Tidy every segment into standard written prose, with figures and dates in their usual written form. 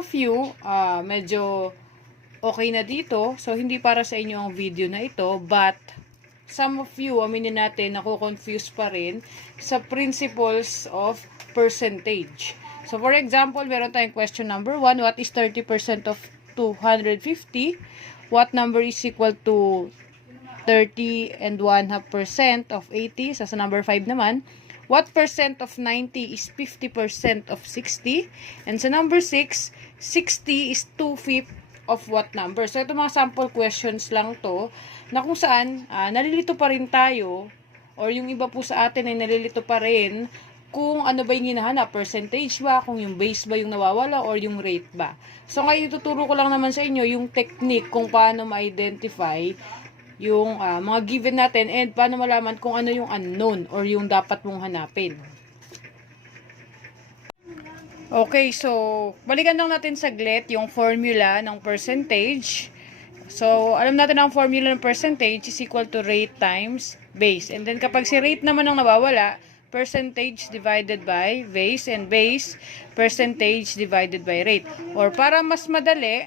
of you, medyo okay na dito. So, hindi para sa inyo ang video na ito. But, some of you, aminin natin, nako-confuse pa rin sa principles of percentage. So, for example, meron tayong question number 1. What is 30% of 250? What number is equal to 30 and 1/2% of 80? So, sa number 5 naman, what percent of 90 is 50% of 60? And sa number 6, 60 is 2/5 of what number? So, ito mga sample questions lang to, na kung saan, nalilito pa rin tayo, or yung iba po sa atin ay nalilito pa rin, kung ano ba yung hinahanap, percentage ba, kung yung base ba yung nawawala, or yung rate ba. So, ngayon tuturo ko lang naman sa inyo yung technique kung paano ma-identify yung mga given natin and paano malaman kung ano yung unknown or yung dapat mong hanapin. Okay, so balikan lang natin saglit yung formula ng percentage. So, alam natin ang formula ng percentage is equal to rate times base. And then kapag si rate naman ang nawawala, percentage divided by base, and base percentage divided by rate. Or para mas madali,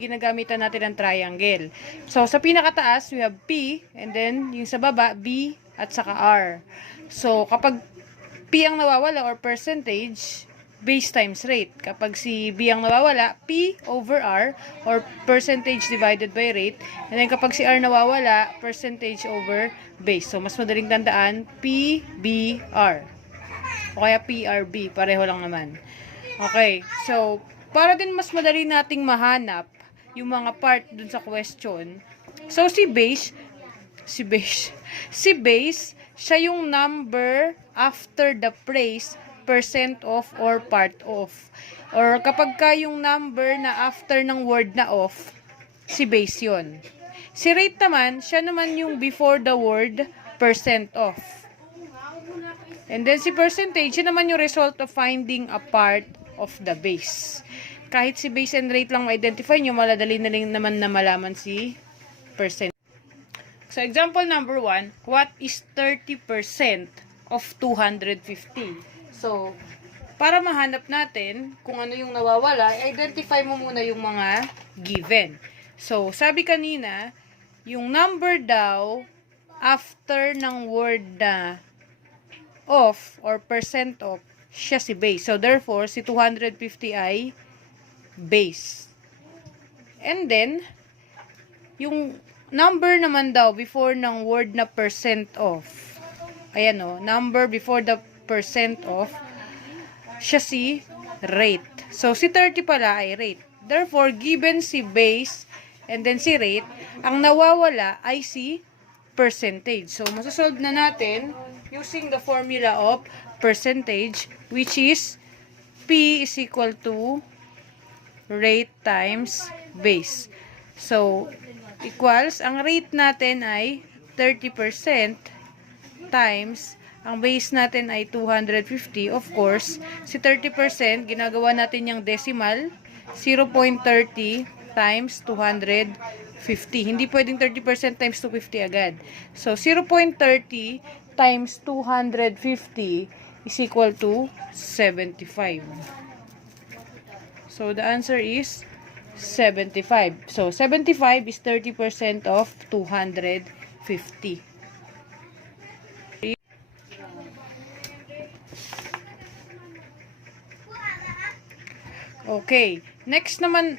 ginagamitan natin ang triangle. So, sa pinakataas, we have P, and then, yung sa baba, B, at saka R. So, kapag P ang nawawala, or percentage, base times rate. Kapag si B ang nawawala, P over R, or percentage divided by rate. And then, kapag si R nawawala, percentage over base. So, mas madaling tandaan, P, B, R. O kaya P, R, B. Pareho lang naman. Okay. So, para din mas madali nating mahanap yung mga part dun sa question. So, si base, siya yung number after the phrase percent of or part of. Or kapag ka yung number na after ng word na of, si base yun. Si rate naman, siya naman yung before the word percent of. And then si percentage, yun naman yung result of finding a part of the base. Kahit si base and rate lang ma-identify nyo, maladali na rin naman na malaman si percent. So, example number 1, what is 30% of 250? So, para mahanap natin kung ano yung nawawala, identify mo muna yung mga given. So, sabi kanina, yung number daw, after ng word na of or percent of, siya si base. So, therefore, si 250 ay base. And then, yung number naman daw before ng word na percent of, ayan o, number before the percent of, siya si rate. So, si 30 pala ay rate. Therefore, given si base and then si rate, ang nawawala ay si percentage. So, masasolve na natin using the formula of percentage, which is P is equal to rate times base. So, equals, ang rate natin ay 30% times, ang base natin ay 250. Of course, si 30%, ginagawa natin yung decimal, 0.30 times 250. Hindi pwedeng 30% times 250 agad. So, 0.30 times 250 is equal to 75. So, the answer is 75. So, 75 is 30% of 250. Okay. Next naman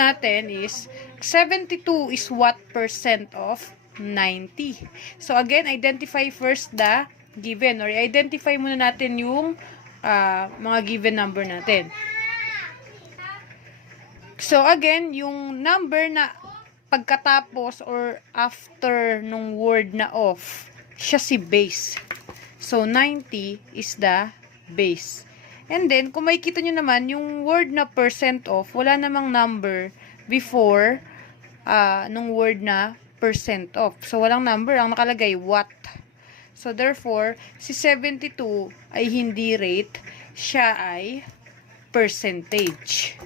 natin is 72 is what percent of 90? So, again, identify first the given, or identify muna natin yung mga given number natin. So, again, yung number na pagkatapos or after nung word na of, siya si base. So, 90 is the base. And then, kung makikita nyo naman, yung word na percent of, wala namang number before nung word na percent of. So, walang number. Ang nakalagay, what. So, therefore, si 72 ay hindi rate, siya ay percentage.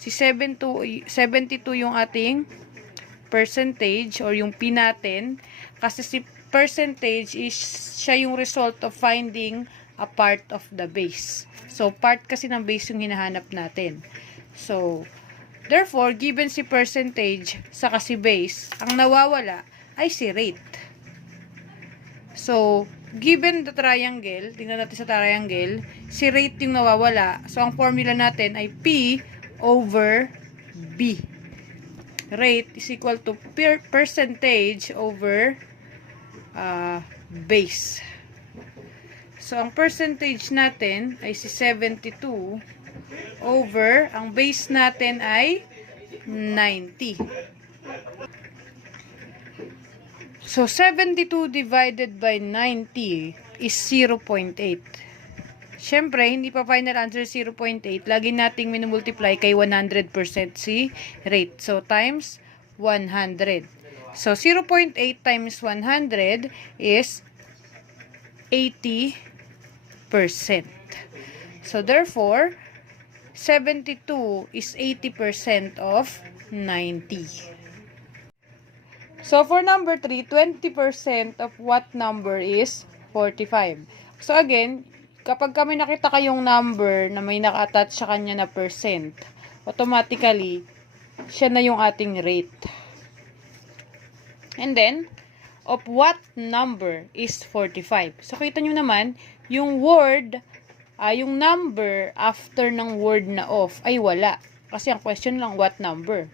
Si 72 yung ating percentage or yung P natin, kasi si percentage is siya yung result of finding a part of the base. So, part kasi ng base yung hinahanap natin. So, therefore, given si percentage saka si base, ang nawawala ay si rate. So, given the triangle, tingnan natin sa triangle, si rate yung nawawala. So, ang formula natin ay P over B. Rate is equal to percentage over base. So, ang percentage natin ay si 72 over, ang base natin ay 90. So, 72 divided by 90 is 0.8. Siyempre, hindi pa final answer 0.8. Lagi nating minumultiply kay 100% si rate. So, times 100. So, 0.8 times 100 is 80%. So, therefore, 72 is 80% of 90. So, for number 3, 20% of what number is 45? So, again, kapag kami nakita kayong number na may naka-attach sa kanya na percent, automatically, siya na yung ating rate. And then, of what number is 45? So, kita nyo naman, yung word, yung number after ng word na of ay wala. Kasi ang question lang, what number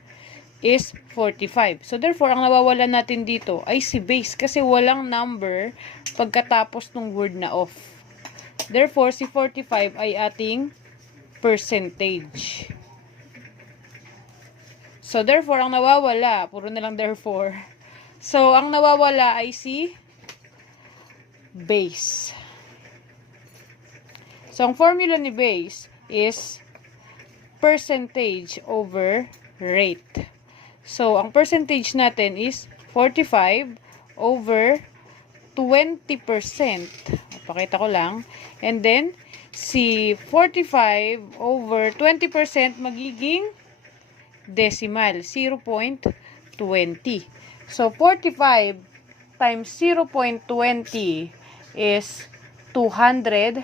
is 45. So, therefore, ang nawawala natin dito ay si base kasi walang number pagkatapos ng word na of. Therefore, si 45 ay ating percentage. So, therefore, ang nawawala, puro na lang therefore. So, ang nawawala ay si base. So, ang formula ni base is percentage over rate. So, ang percentage natin is 45 over 20%. Pakita ko lang. And then, si 45 over 20% magiging decimal, 0.20. So, 45 times 0.20 is 225.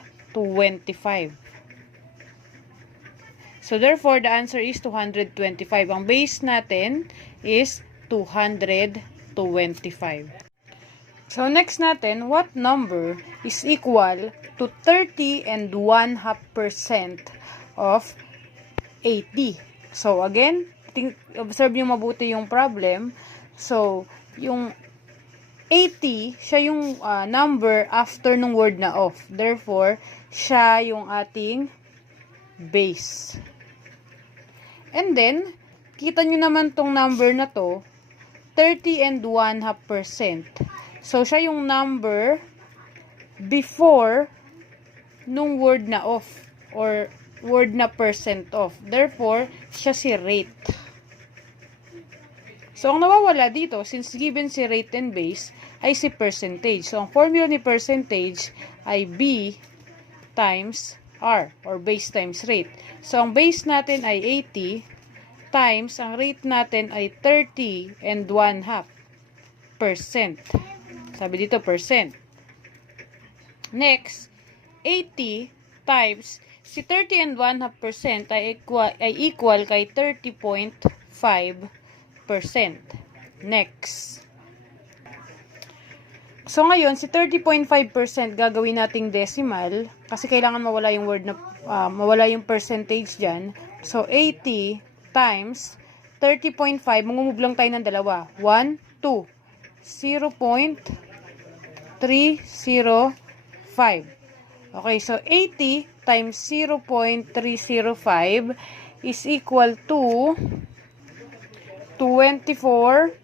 So, therefore, the answer is 225. Ang base natin is 225. So, next natin, what number is equal to 30.5% of 80? So, again, observe nyo mabuti yung problem. So, yung 80, siya yung number after ng word na of. Therefore, siya yung ating base. And then, kita nyo naman tong number na to, 30.5%. So, siya yung number before nung word na of or word na percent of. Therefore, siya si rate. So, ang nawawala dito, since given si rate and base, ay si percentage. So, ang formula ni percentage ay B times R or base times rate. So, ang base natin ay 80 times, ang rate natin ay 30.5%. Sabi dito, percent. Next, 80 times, si 30.5% ay equal kay 30.5%. Next. So, ngayon, si 30.5% gagawin nating decimal kasi kailangan mawala yung word na, mawala yung percentage dyan. So, 80 times 30.5, mangumove lang tayo ng dalawa. 1, 2. 0.305. Okay, so 80 times 0.305 is equal to 24.4.